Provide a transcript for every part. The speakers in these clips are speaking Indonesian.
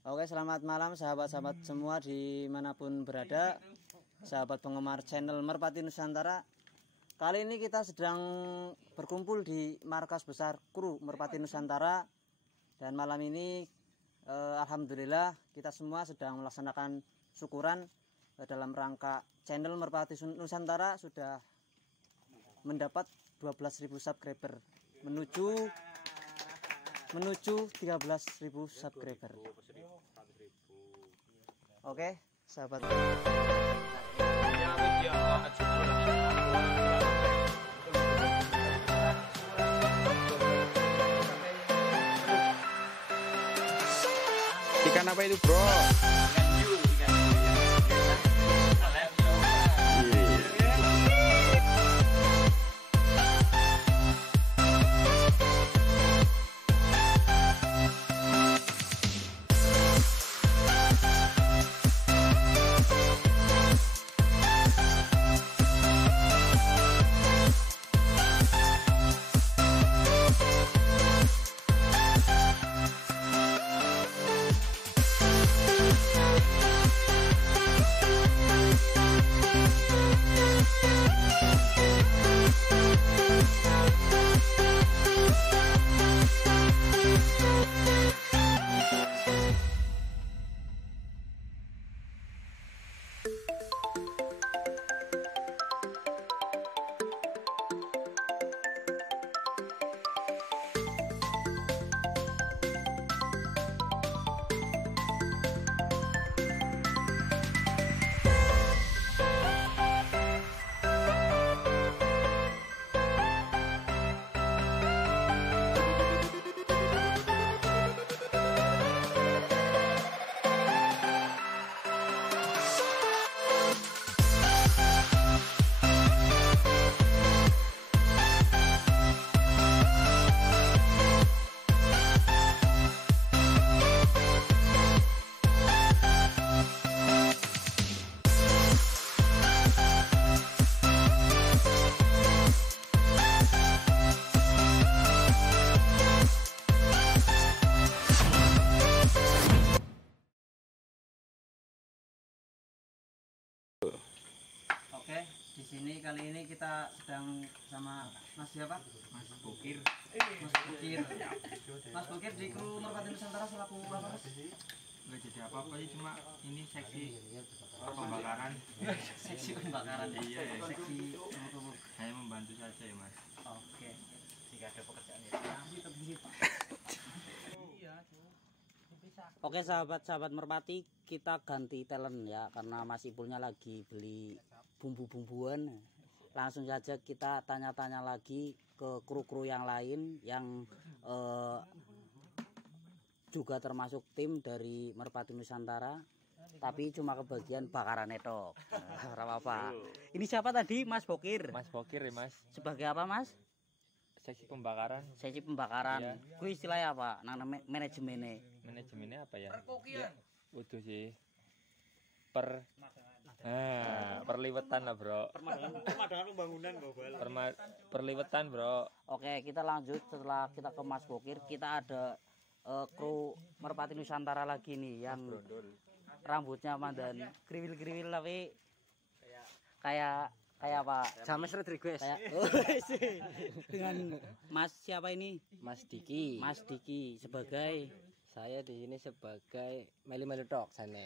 Oke, selamat malam sahabat-sahabat semua dimanapun berada, sahabat penggemar channel Merpati Nusantara. Kali ini kita sedang berkumpul di markas besar kru Merpati Nusantara. Dan malam ini alhamdulillah kita semua sedang melaksanakan syukuran dalam rangka channel Merpati Nusantara sudah mendapat 12.000 subscriber menuju 13.000 subscriber. Oke, sahabat. Ikan apa itu, bro? Oke, di sini kali ini kita sedang sama Mas siapa? Mas Bokir. Mas Bokir. Mas Bokir di kru Merpati Nusantara selaku apa, Mas? Nggak jadi apa-apa sih, cuma ini seksi pembakaran. Seksi pembakaran. Iya, ya. Seksi untuk Saya membantu saja ya, Mas. Oke. Jika ada pekerjaan ya. Oke, sahabat-sahabat Merpati, kita ganti talent ya karena Mas Ipulnya lagi beli bumbu-bumbuan. Langsung saja kita tanya-tanya lagi ke kru-kru yang lain yang juga termasuk tim dari Merpati Nusantara, tapi cuma kebagian bakaran etok. Apa? Ini siapa tadi, Mas Bokir? Mas Bokir ya, Mas. Sebagai apa, Mas? Seksi pembakaran. Seksi pembakaran. Iya. Kuwi istilahnya apa? Nang manajemennya. Manajemennya apa ya? Perkokian. Udah sih. Perliwetan lah, bro. Pemadangan pembangunan global. Perliwetan, bro. Oke, kita lanjut setelah kita ke Mas Bokir, kita ada kru Merpati Nusantara lagi nih yang rambutnya mandan kriwil-kriwil tapi kayak apa? James Rodriguez. Dengan Mas siapa ini? Mas Diki. Mas Diki sebagai Saya di sini sebagai melu-melu tok sana.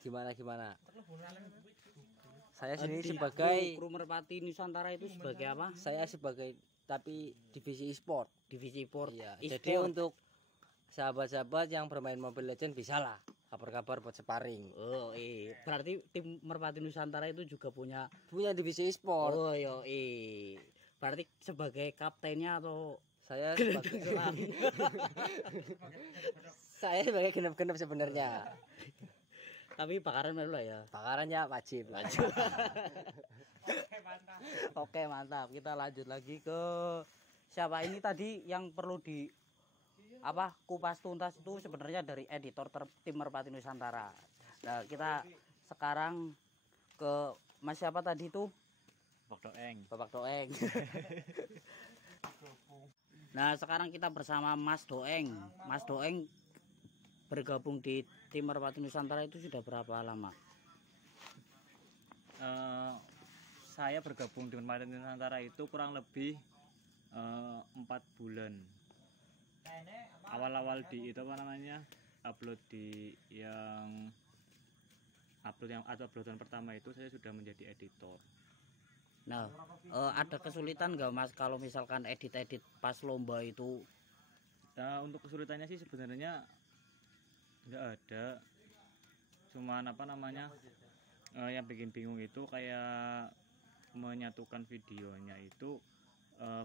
Gimana? Saya sini sebagai kru Merpati Nusantara itu sebagai apa? Saya sebagai tapi divisi e-sport. Divisi e-sport. Iya. E-sport. Jadi untuk sahabat-sahabat yang bermain Mobile Legends bisa lah kabar-kabar buat sparring. Oh, berarti tim Merpati Nusantara itu juga punya divisi e-sport. Oh, berarti sebagai kaptennya atau Saya sebagai genep-genep sebenarnya. tapi bakaran dulu ya. Bakarannya wajib. Oke, mantap. Kita lanjut lagi ke siapa ini tadi yang perlu di kupas tuntas itu sebenarnya dari editor tim Merpati Nusantara. Nah, kita sekarang ke Mas siapa tadi itu? Bapak Doeng. Bapak Doeng. Nah, sekarang kita bersama Mas Doeng. Mas Doeng bergabung di tim Merpati Nusantara itu sudah berapa lama? Saya bergabung di Merpati Nusantara itu kurang lebih 4 bulan. Awal-awal di itu apa namanya, upload yang uploadan pertama itu saya sudah menjadi editor. Nah, ada kesulitan nggak Mas kalau misalkan edit-edit pas lomba itu? Untuk kesulitannya sih sebenarnya nggak ada, cuman apa namanya, yang bikin bingung itu kayak menyatukan videonya itu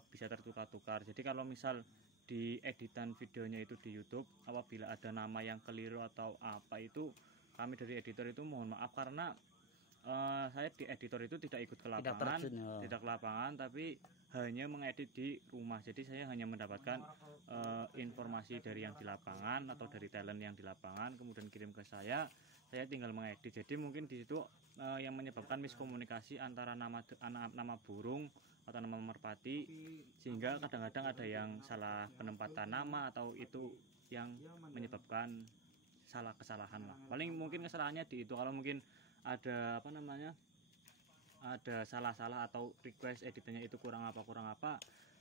bisa tertukar-tukar. Jadi kalau misal di editan videonya itu di YouTube, apabila ada nama yang keliru atau apa itu, kami dari editor itu mohon maaf, karena saya di editor itu tidak ikut ke lapangan, tidak ke lapangan, tapi hanya mengedit di rumah. Jadi saya hanya mendapatkan informasi dari yang di lapangan atau dari talent yang di lapangan, kemudian kirim ke saya tinggal mengedit. Jadi mungkin di situ yang menyebabkan miskomunikasi antara nama burung atau nama merpati, sehingga kadang-kadang ada yang salah penempatan nama, atau itu yang menyebabkan kesalahan lah. Paling mungkin kesalahannya di itu. Kalau mungkin ada apa namanya, ada salah-salah atau request editannya itu kurang apa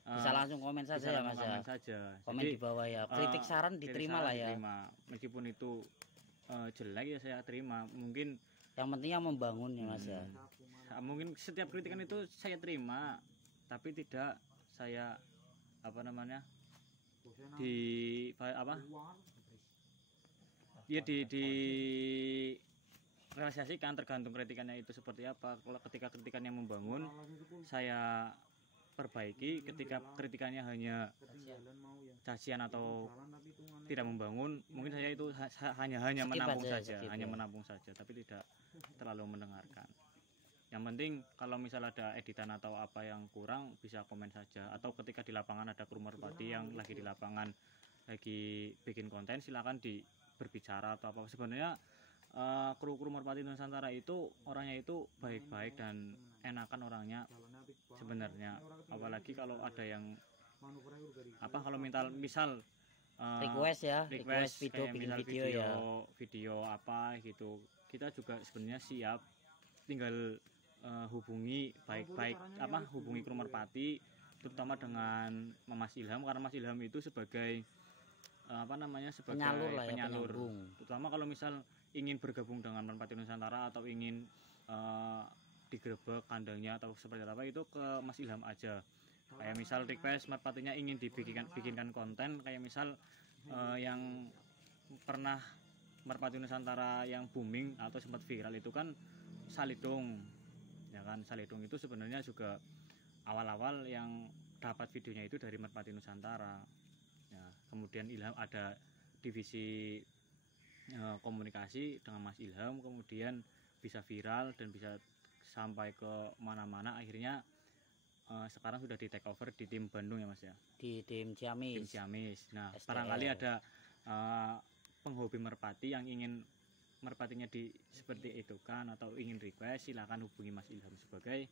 Bisa langsung komen saja ya Mas ya. Komen jadi, di bawah ya. Kritik saran diterima lah ya. Meskipun itu jelek ya saya terima. Mungkin yang penting yang membangun ya Mas ya. Mungkin setiap kritikan itu saya terima, tapi tidak saya apa namanya, realisasikan, tergantung kritikannya itu seperti apa. Kalau ketika kritikannya membangun, saya perbaiki. Ketika kritikannya hanya cacian atau tidak membangun, mungkin saya itu hanya menampung saja, tapi tidak terlalu mendengarkan. Yang penting kalau misal ada editan atau apa yang kurang, bisa komen saja. Atau ketika di lapangan ada kru merpati yang lagi di lapangan lagi bikin konten, silakan berbicara atau apa. Sebenarnya kru Merpati Nusantara itu orangnya itu baik-baik dan enakan orangnya sebenarnya. Apalagi kalau ada yang apa, kalau misal request video, bikin video apa gitu, kita juga sebenarnya siap, tinggal hubungi hubungi kru Merpati, terutama dengan Mas Ilham, karena Mas Ilham itu sebagai sebagai penyalur. Terutama kalau misal ingin bergabung dengan Merpati Nusantara atau ingin digerebek kandangnya atau seperti apa, itu ke Mas Ilham aja. Kayak misal request merpatinya ingin bikinkan konten, kayak misal yang pernah Merpati Nusantara yang booming atau sempat viral itu kan Salidung, ya kan. Salidung itu sebenarnya juga awal-awal yang dapat videonya itu dari Merpati Nusantara. Ya, kemudian Ilham ada divisi komunikasi dengan Mas Ilham, kemudian bisa viral dan bisa sampai ke mana-mana. Akhirnya sekarang sudah di take over di tim Bandung ya Mas ya, di tim Ciamis. Nah, barangkali ada penghobi merpati yang ingin merpatinya seperti itu kan, atau ingin request, silakan hubungi Mas Ilham sebagai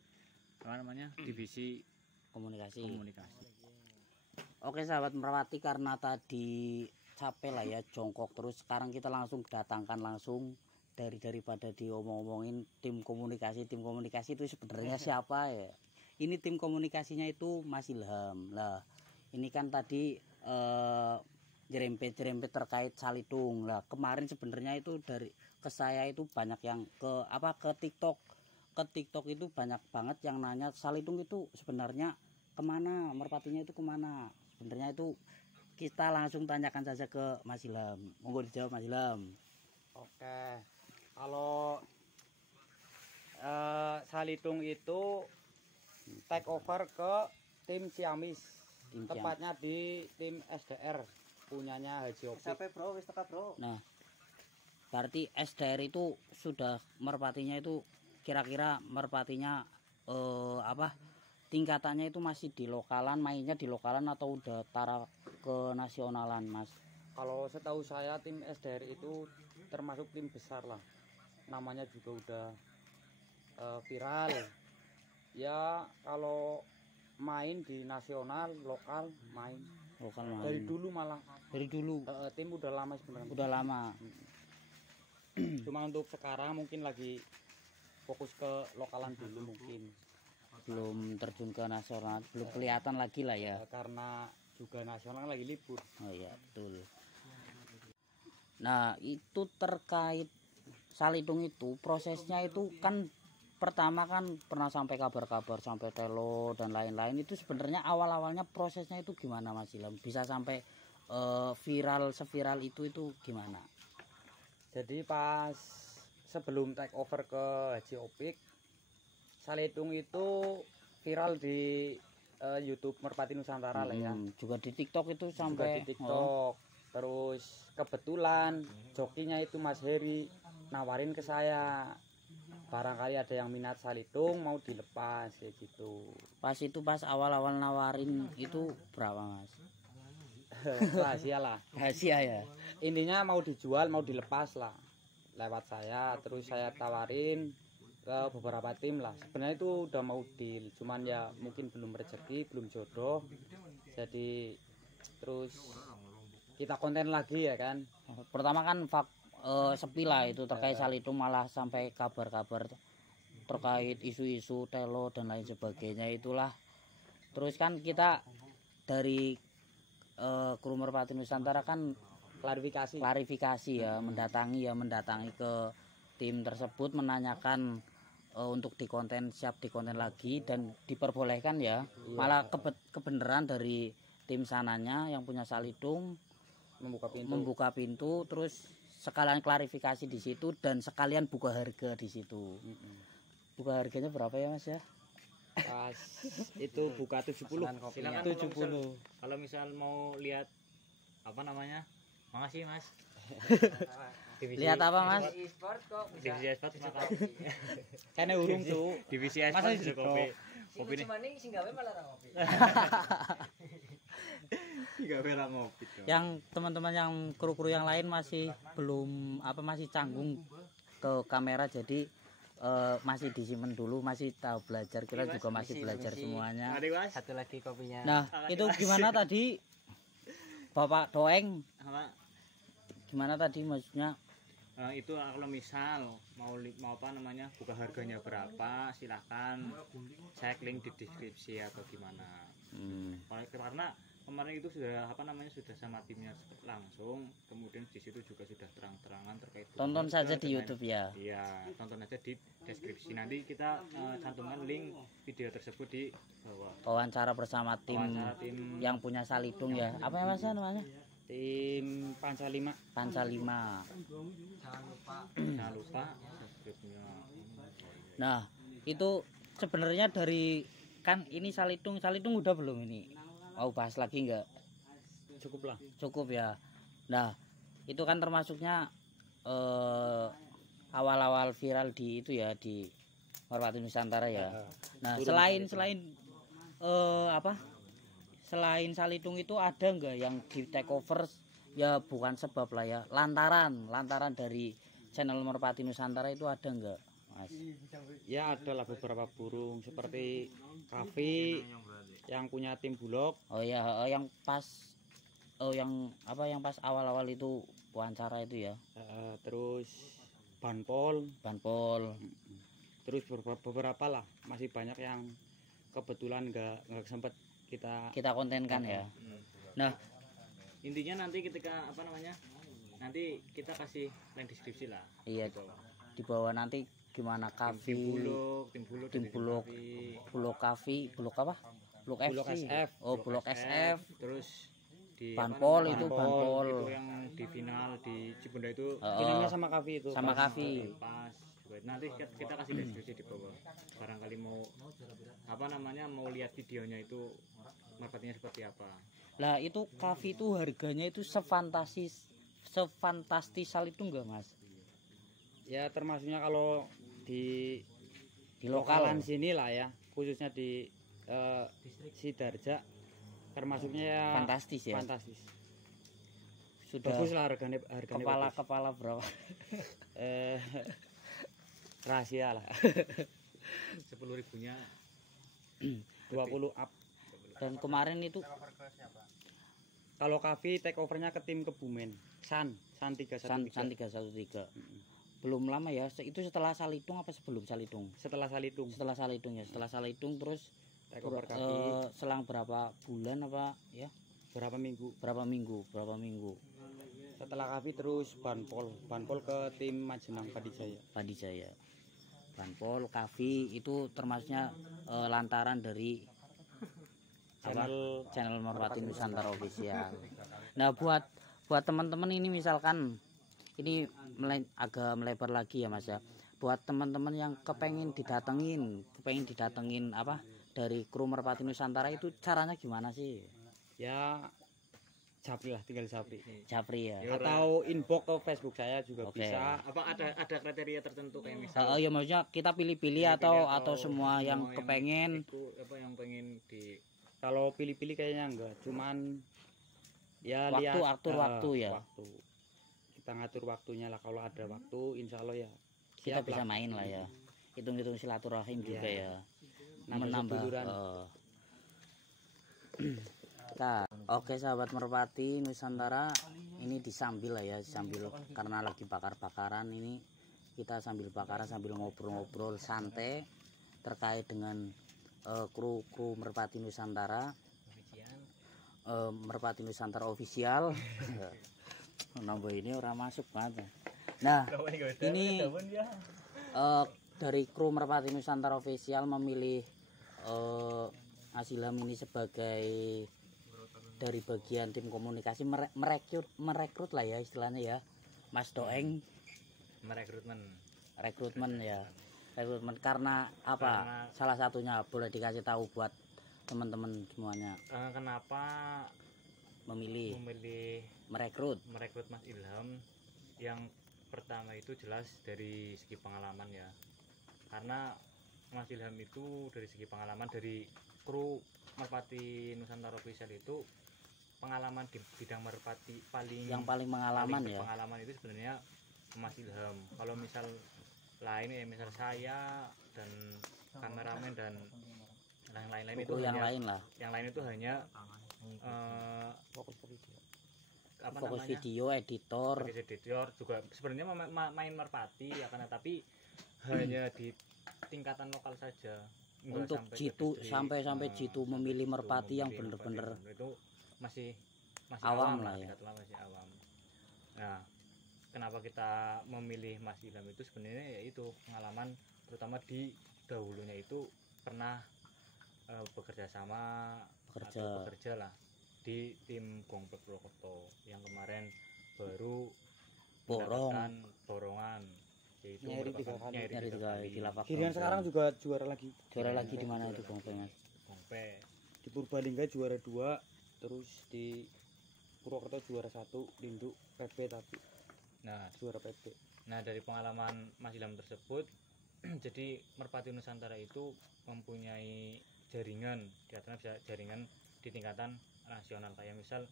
divisi komunikasi. Oke sahabat Merpati, karena tadi capek lah ya jongkok terus, sekarang kita langsung datangkan langsung daripada diomong-omongin tim komunikasi itu sebenarnya siapa ya. Ini tim komunikasinya itu Mas Ilham. Lah ini kan tadi jerempet terkait Salidung. Lah kemarin sebenarnya itu ke saya itu banyak yang ke TikTok itu banyak banget yang nanya Salidung itu sebenarnya kemana, merpatinya itu kemana. Sebenarnya itu kita langsung tanyakan saja ke Mas Ilham. Monggo dijawab Mas Ilham. Oke, kalau Salidung itu take over ke tim Ciamis, tepatnya di tim SDR punyanya Haji Opik. Sampai bro, wis teka bro. Nah, berarti SDR itu sudah merpatinya itu kira-kira merpatinya tingkatannya itu masih di lokalan, mainnya di lokalan atau udah taraf ke nasionalan Mas? Kalau setahu saya tim SDR itu termasuk tim besar lah, namanya juga udah viral. Ya kalau main di nasional, lokal main, Lokal main. Dari dulu malah. Dari dulu. Tim udah lama sebenarnya. Udah lama. Cuma untuk sekarang mungkin lagi fokus ke lokalan dulu mungkin. Belum terjun ke nasional, belum kelihatan lagi lah ya. Karena juga nasional lagi libur. Oh iya, betul. Nah, itu terkait Salitung itu prosesnya itu kan pertama kan pernah sampai kabar-kabar sampai telo dan lain-lain, itu sebenarnya awal-awalnya prosesnya itu gimana Mas Ilham? Bisa sampai viral seviral itu gimana? Jadi pas sebelum take over ke Haji Opik, Salitung itu viral di YouTube Merpati Nusantara lah ya. Juga di TikTok itu Juga sampai di TikTok. Terus kebetulan jokinya itu Mas Heri nawarin ke saya, barangkali ada yang minat Salitung mau dilepas kayak gitu. Pas awal-awal nawarin itu berapa Mas? Rahasia lah. Rahasia ya. Intinya mau dijual mau dilepas lah lewat saya, terus saya tawarin ke beberapa tim lah. Sebenarnya itu udah mau deal, cuman ya mungkin belum rezeki, belum jodoh. Jadi terus kita konten lagi ya kan. Pertama kan sepi lah itu terkait Salitung, malah sampai kabar-kabar terkait isu-isu telo dan lain sebagainya itulah. Terus kan kita dari kru Merpati Nusantara kan klarifikasi ya, mendatangi ke tim tersebut menanyakan untuk siap dikonten lagi dan diperbolehkan ya. Malah kebenaran dari tim sananya yang punya Salitung membuka pintu terus sekalian klarifikasi di situ dan sekalian buka harga di situ. Buka harganya berapa ya Mas ya? Pas itu buka 70. Silakan 70. Kalau misal mau lihat apa namanya? Makasih Mas. Lihat apa Mas? Divisi e-sport maka Kene urung tuh. divisi e-sport juga kopi. Kopi nih. Enggak bela ngopi. Yang teman-teman yang kru-kru yang lain masih belum masih canggung ke kamera, jadi masih disimpan dulu, masih tahu belajar, kita juga masih belajar semuanya. Satu lagi kopinya. Nah, itu gimana tadi Bapak Doeng? Gimana tadi maksudnya? Itu kalau misal mau apa namanya buka harganya berapa, silakan cek link di deskripsi atau gimana. Karena kemarin itu sudah sudah sama timnya langsung, kemudian di situ juga sudah terang-terangan terkait. Tonton saja di YouTube ya. Iya, tonton aja di deskripsi. Nanti kita cantumkan link video tersebut di bawah. Wawancara bersama tim yang punya Salitung ya. Apa ya Mas namanya? Tim Panca 5. Panca 5. Jangan lupa subscribe-nya. Nah, itu sebenarnya dari kan ini Salitung udah belum ini? Mau bahas lagi enggak? Cukup lah. Cukup ya. Nah, itu kan termasuknya awal-awal viral di itu ya, di Merpati Nusantara ya. Nah, selain selain Salitung itu ada enggak yang di take over ya, bukan sebab lah ya, lantaran dari channel Merpati Nusantara itu ada enggak Mas? Ya ada lah beberapa burung seperti Kavi yang punya tim Bulog. Oh ya, yang pas awal-awal itu wawancara itu ya. Terus Banpol. Terus beberapa lah, masih banyak yang kebetulan nggak sempat kita kontenkan ya. Nah, intinya nanti ketika nanti kita kasih link deskripsi lah. Iya, di bawah nanti gimana Kavi, tim Bulog Kavi, Bulog apa? Bulog SF. Oh, Bulog SF. Terus di Banpol itu yang di final di Cibunda itu finalnya sama Kavi itu. Sama Kavi. Pas. Nanti kita kasih deskripsi di bawah. Barangkali mau mau lihat videonya itu marketingnya seperti apa. Lah itu Kavi itu harganya itu sefantastis Salitung enggak Mas? Ya termasuknya kalau di lokalan sini lah ya, khususnya di Sidarja termasuknya ya fantastis ya. Fantastis. Sudah bagus lah harganya kepala berapa? Rahasia lah. 10.000-nya 20 up. Dan kemarin itu Kalau Kavi take overnya ke tim Kebumen. San 313. San 313. Belum lama ya. Itu setelah Salitung apa sebelum Salitung? Setelah Salitung. Setelah Salitung ya. Setelah Salitung terus Take over Kavi. selang berapa bulan apa ya? Berapa minggu? Berapa minggu. Setelah Kavi terus Banpol ke tim Majenang Padijaya. Padijaya. Banpol, Kavi itu termasuknya lantaran dari channel Merpati Nusantara Official. Nah, buat teman-teman ini misalkan ini agak melebar lagi ya Mas ya. Buat teman-teman yang kepengen didatengin apa dari kru Merpati Nusantara itu caranya gimana sih? Ya Japri lah, tinggal Japri ya. Atau inbox ke Facebook saya juga Oke. bisa. Apa ada kriteria tertentu kayak misal Ya maksudnya kita pilih-pilih atau semua yang kepengen apa yang pengen di Kalau pilih-pilih kayaknya enggak, cuman ya atur waktu ya. Waktu. Kita ngatur waktunya lah, kalau ada waktu insya Allah ya kita siap bisa lah. main lah ya. Hitung-hitung silaturahim juga ya. Nambah seduluran. Nah, oke sahabat Merpati Nusantara, ini disambil lah ya, sambil karena lagi bakar-bakaran ini kita sambil bakaran sambil ngobrol-ngobrol santai terkait dengan kru Merpati Nusantara, Merpati Nusantara Official. Nambah ini orang masuk banget. Nah, ini dari kru Merpati Nusantara Official memilih Mas Ilham ini sebagai dari bagian tim komunikasi merekrut lah ya istilahnya ya, Mas Doeng rekrutmen ya. Rekrutmen karena apa? Salah satunya boleh dikasih tahu buat teman-teman semuanya. Kenapa memilih merekrut Mas Ilham? Yang pertama itu jelas dari segi pengalaman ya, karena Mas Ilham itu dari segi pengalaman dari kru Merpati Nusantara Official itu pengalaman di bidang merpati paling pengalaman ya. Pengalaman itu sebenarnya Mas Ilham. Kalau misal lain ya, misal saya dan kameramen dan yang lain-lain itu yang hanya, lain lah. Yang lain itu hanya Fokus ke video. Fokus video, editor juga sebenarnya main merpati ya, karena tapi hanya di tingkatan lokal saja. Untuk jitu sampai jitu memilih merpati yang bener-bener itu masih awam lah ya. Masih awam. Nah, kenapa kita memilih Mas Ilham itu sebenarnya yaitu pengalaman, terutama di dahulunya itu pernah bekerja lah di tim Gongpek Purwokerto yang kemarin baru borongan yaitu Nyari 3 kali di lapak. Kirian sekarang juga juara lagi di mana itu Gongpek Mas? Gongpek di Purbalingga juara 2, terus di Purwokerto juara 1, di Induk PB tapi juara PB. Nah, dari pengalaman Mas Ilham tersebut jadi Merpati Nusantara itu mempunyai jaringan, diartinya bisa jaringan di tingkatan nasional, kayak misal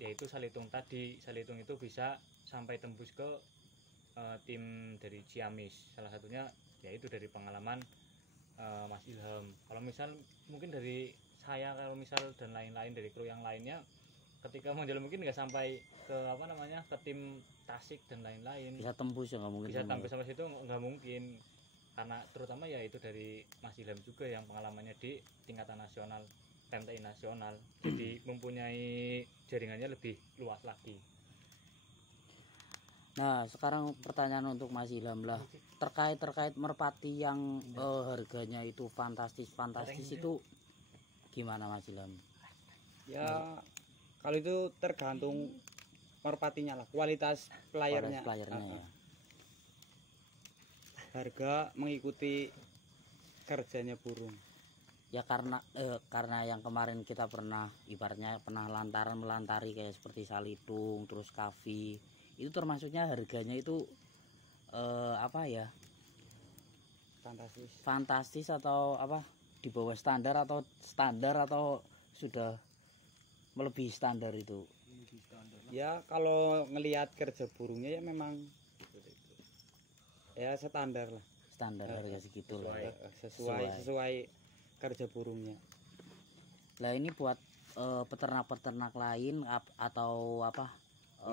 yaitu Salitung itu bisa sampai tembus ke tim dari Ciamis. Salah satunya yaitu dari pengalaman Mas Ilham. Kalau misal mungkin dari saya, kalau misal dan lain-lain dari kru yang lainnya ketika menjalan mungkin nggak sampai ke ke tim Tasik dan lain-lain, bisa tembus ya, nggak mungkin bisa tembus sampai situ, nggak mungkin, karena terutama ya itu dari Mas Ilham juga yang pengalamannya di tingkatan nasional, PMTI nasional, jadi mempunyai jaringannya lebih luas lagi. Nah, sekarang pertanyaan untuk Mas Ilham lah, terkait merpati yang harganya itu fantastis itu gimana Mas Ilham? Ya kalau itu tergantung merpatinya lah, kualitas playernya ya. Harga mengikuti kerjanya burung ya, karena yang kemarin kita pernah melantari kayak seperti Salitung terus Kavi, itu termasuknya harganya itu apa ya, fantastis atau apa, di bawah standar atau sudah melebihi standar itu? Ya kalau ngelihat kerja burungnya ya memang ya standar lah, harga segitu lah, sesuai kerja burungnya. Lah ini buat peternak-peternak lain atau apa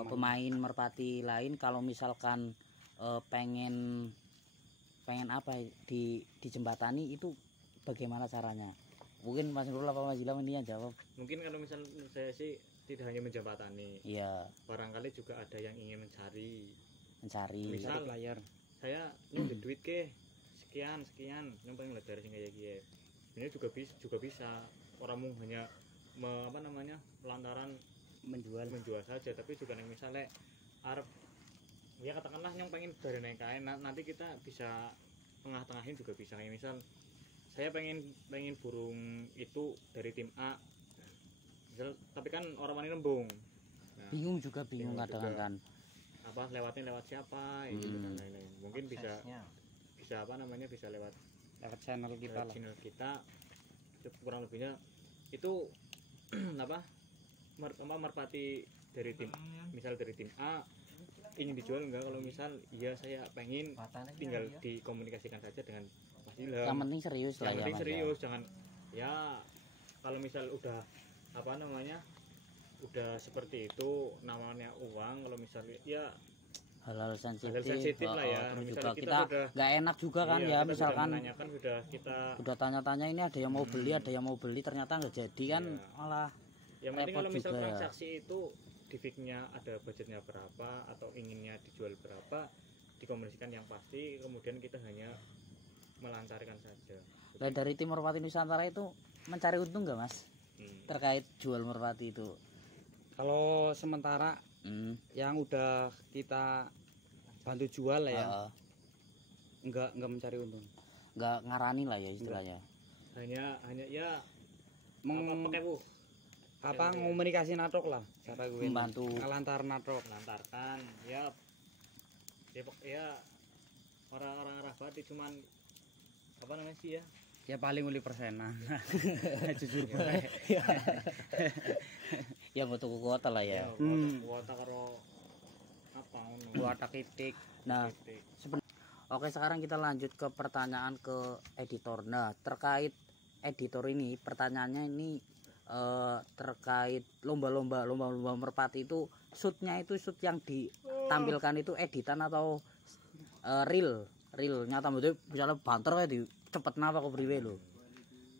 pemain merpati lain kalau misalkan pengen apa dijembatani itu bagaimana caranya? Mungkin Mas Nurul apa Mas Ilham ini yang jawab. Mungkin kalau misal menurut saya sih tidak hanya menjembatani. Iya, Barangkali juga ada yang ingin mencari. mencari. layar. Saya nyumbang duit ke sekian yang paling dari sing kayak gini. Sebenarnya juga bisa. Orang mau hanya lantaran menjual saja, tapi juga yang misalnya Arab ya katakanlah yang pengen dari naik kain, nanti kita bisa tengah-tengahin juga bisa. Kayak misal saya pengen burung itu dari tim A misal, tapi kan orang mana nembung. Nah, Bingung kadang juga. kan. Apa lewatnya lewat siapa gitu dan lain-lain. Mungkin bisa bisa lewat channel kita lah. channel kita. Kurang lebihnya itu merpati dari tim A ingin dijual enggak. Kalau misal iya saya pengen, tinggal dikomunikasikan saja dengan Mas Ilham. Yang penting serius lah ya, Mas. Serius, jangan ya kalau misal udah udah seperti itu namanya uang. Kalau misalnya ya Hal-hal sensitif lah ya. terus Misalnya juga kita nggak enak juga kan ya, kita misalkan menanyakan kita udah tanya-tanya ini ada yang mau beli ternyata nggak jadi kan, malah yang penting kalau misal juga ya. transaksi itu di fix-nya ada budgetnya berapa atau inginnya dijual berapa, dikomunikasikan yang pasti, kemudian kita hanya melancarkan saja. Nah, dari tim Merpati Nusantara itu mencari untung nggak Mas terkait jual merpati itu? Kalau sementara yang udah kita bantu jual lah ya, enggak mencari untung, nggak ngarani lah ya istilahnya. Hanya ya komunikasi natrok lah cara gue Membantu. ngelantar natrok. melantarkan ya orang-orang Rahbati cuman apa namanya sih ya paling uli persenan. Jujur Ya butuh kuota lah ya. kuota karo apa ngono Kuota titik. Nah, oke, sekarang kita lanjut ke pertanyaan ke editor. Nah, terkait editor ini, pertanyaannya ini terkait lomba-lomba merpati itu shootnya itu shoot yang ditampilkan itu editan atau real nyata, betul misalnya banter kayak di cepet napa ke priwe lo.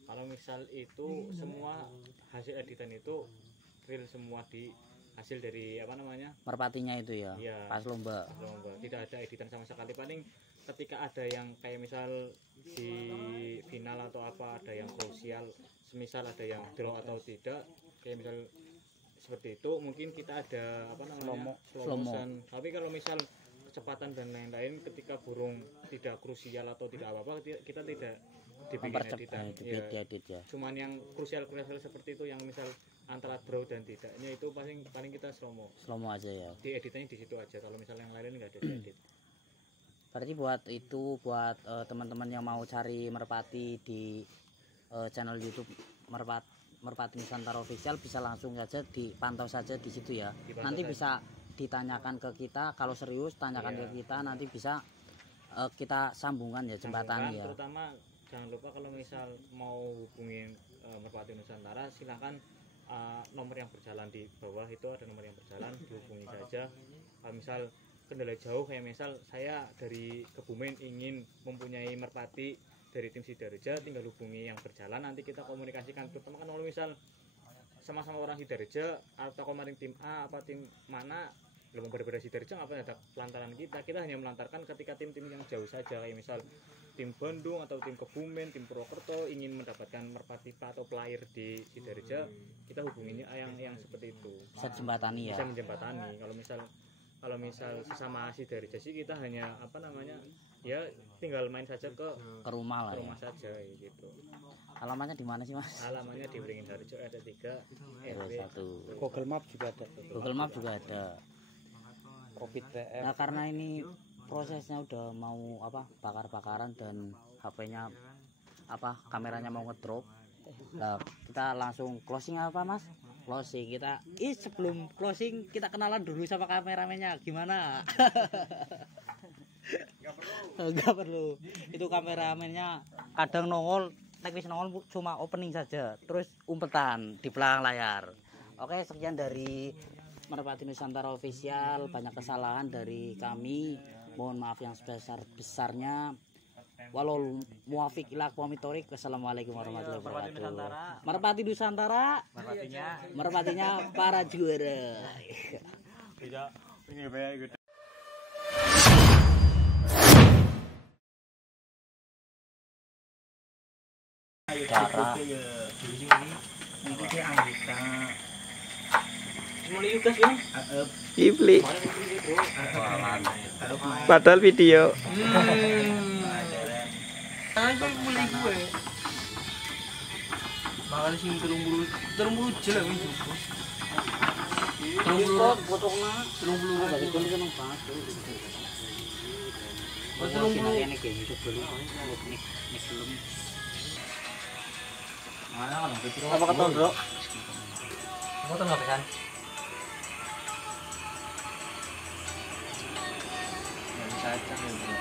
Kalau misal itu semua hasil editan itu real semua di hasil dari merpatinya itu ya, Iya. pas lomba. Tidak ada editan sama sekali. Paling ketika ada yang kayak misal di final atau apa ada yang krusial, semisal ada yang draw atau tidak, kayak misal seperti itu mungkin kita ada slow motion. Tapi kalau misal kecepatan dan lain-lain ketika burung tidak krusial atau tidak apa-apa, kita tidak dibikin editan. Diedit ya. Cuman yang krusial seperti itu yang misal antara draw dan tidaknya itu paling kita slow mo aja ya. di editannya di situ aja. Kalau misalnya yang lain nggak ada diedit. Berarti buat teman-teman yang mau cari merpati di channel YouTube Merpati Nusantara Official bisa langsung saja dipantau saja di situ ya. Nanti bisa ditanyakan ke kita, kalau serius tanyakan ke kita, nanti bisa kita sambungan ya, jembatan ya. Terutama jangan lupa kalau misal mau hubungin Merpati Nusantara, silakan nomor yang berjalan di bawah itu ada nomor yang berjalan, dihubungi saja. Misal kendala jauh kayak misal saya dari Kebumen ingin mempunyai merpati dari tim Sidareja, tinggal hubungi yang berjalan, nanti kita komunikasikan. Terutama kan kalau misal sama-sama orang Sidareja atau kemarin tim A apa tim mana belum berbeda Sidareja, ngapain ada pelantaran kita hanya melantarkan ketika tim-tim yang jauh saja, kayak misal tim Bandung atau tim Kebumen, tim Purwokerto ingin mendapatkan merpati atau player di Sidareja, kita hubunginya yang seperti itu. Bisa jembatani ya. Bisa menjembatani. Kalau misal sesama Sidareja sih kita hanya ya tinggal main saja ke rumah lah rumah ya. saja gitu. Alamatnya di mana sih Mas? Alamatnya di Beringin Harjo ada 3 RW 1. Google Map juga ada. Google Map juga ada. Covid TM. Nah, karena ini prosesnya udah mau bakar-bakaran dan HP-nya kameranya mau ngedrop. Nah, kita langsung closing apa Mas? Closing kita. Sebelum closing kita kenalan dulu sama kameramennya. Gimana? Enggak perlu. Itu kameramennya kadang nongol teknis nongol cuma opening saja, terus umpetan di belakang layar. Oke, sekian dari Merpati Nusantara Official. Banyak kesalahan dari kami, mohon maaf yang sebesar-besarnya. Walau muafiq ila aqwamit thoriq. Wassalamualaikum warahmatullahi wabarakatuh. Merpati Nusantara, merpatinya para juara. Tidak, ini gitu. Cara Kipli. Padahal video. Bakal sing 30 jel wis cukup. 30 potongna 30 bagi kon seneng banget. Oh, 30. Ini game itu belum nek belum. Apa kata, Bro? Foto enggak pesan? Bisa cek ya, Bro.